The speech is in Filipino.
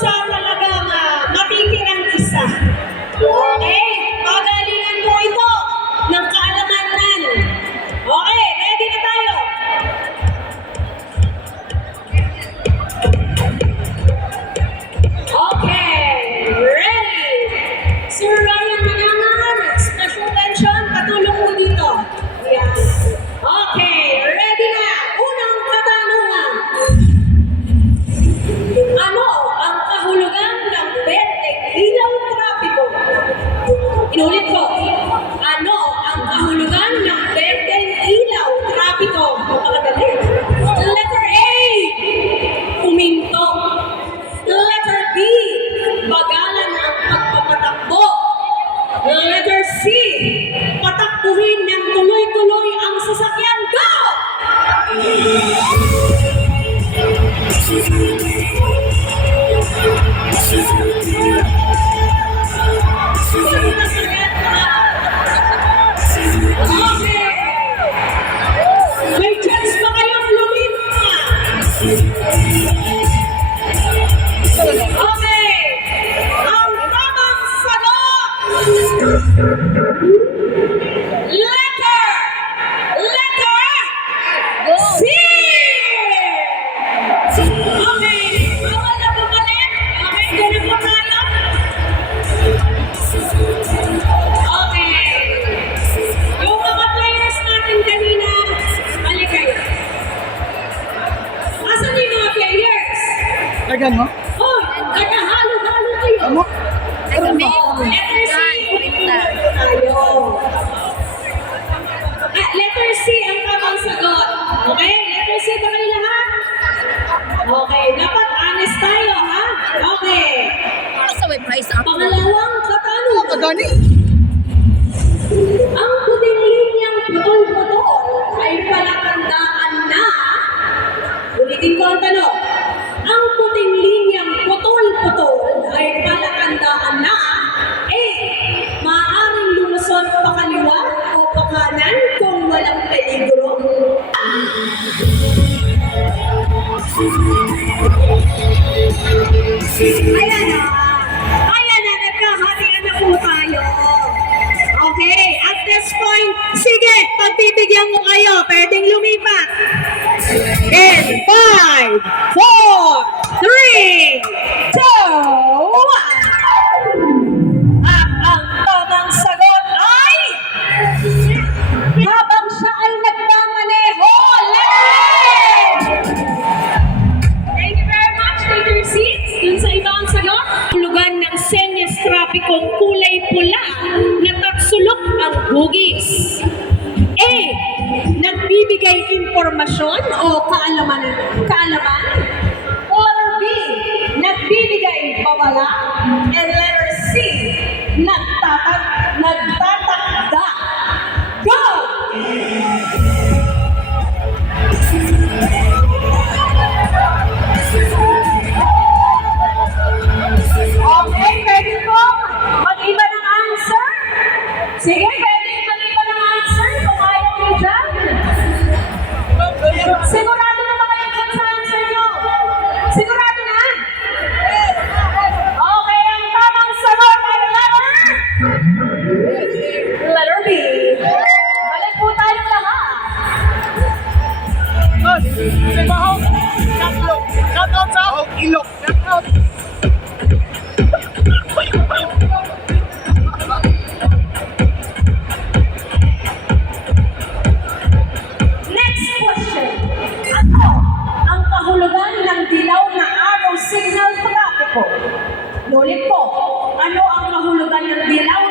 sa talagang matitirang isa. Okay? Pagalingan po ito ng kaalamanan. Okay, ready na tayo. Okay, ready. Sir Ryan Manangan, special mention, katulong mo dito. Yes. Okay, ready na. Unang katanungan. Ano ang kahulugan ng benteng ilaw trapiko? Inulit ko. Ano ang kahulugan ng benteng ilaw trapiko? Makakadali. Letter A, huminto. Letter B, bagalan ang pagpapatakbo. Letter C, patakbuhin ng tuloy-tuloy ang sasakyan. Go! Okay. May chance pa kayong lumipat. Okay. Ang tamang sagot. Letter C. Okay. Bawal na bumalik. Okay, ganun po tayo. Okay. Yung mga players natin kanina, balik kayo. Asan yung mga players? Tagan mo? Oh, nagahalo-halo kayo. Ano? Letter C. Tayo. Letter C ang tamang sagot. Okay? Letter C ba kayo lahat? Okay. Dapat honest tayo, ha? Okay. Sa web price up. Pangalawang katanungan. Tagani. Ang puting linyang putol-putol ay palatandaan na. Ulitin ko ang tanong. Ang puting linyang putol-putol ay palatandaan na A. Maaaring lumusot pa kaliwa o pa kanan kung walang peligro. Ayan na. Ayan na, nagkahatian na po tayo. Okay, at this point, sige, pagbibigyan ko kayo, pwedeng lumipat. In 5, 4, 3, 2, 1. At ang tamang sagot ay habang siya ay nagmamaneho. Thank you very much. Take your seats. Dun sa ibang sagot, lugan ng senyas trapikong kulay pula na taksulok ang hugis. A. Nagbibigay impormasyon o kaalaman. Letter B. Nagbibigay babala. And letter C. Nagtatakda. Go! Okay, pwede po mag-iba ng answer? Sige, pwede mag-iba ng answer kung ayaw nyo dyan. Sigurado na ba kayo dyan sa answer nyo? Sigurado na? Okay, ang tamang sagot ay letter B. Balik po tayong lahat. Si Mahog. Shout out sa Ilok. Shout out. Next question. Ano ang kahulugan ng dilaw na arrow signal trapiko? Nulit po. Ano ang kahulugan ng dilaw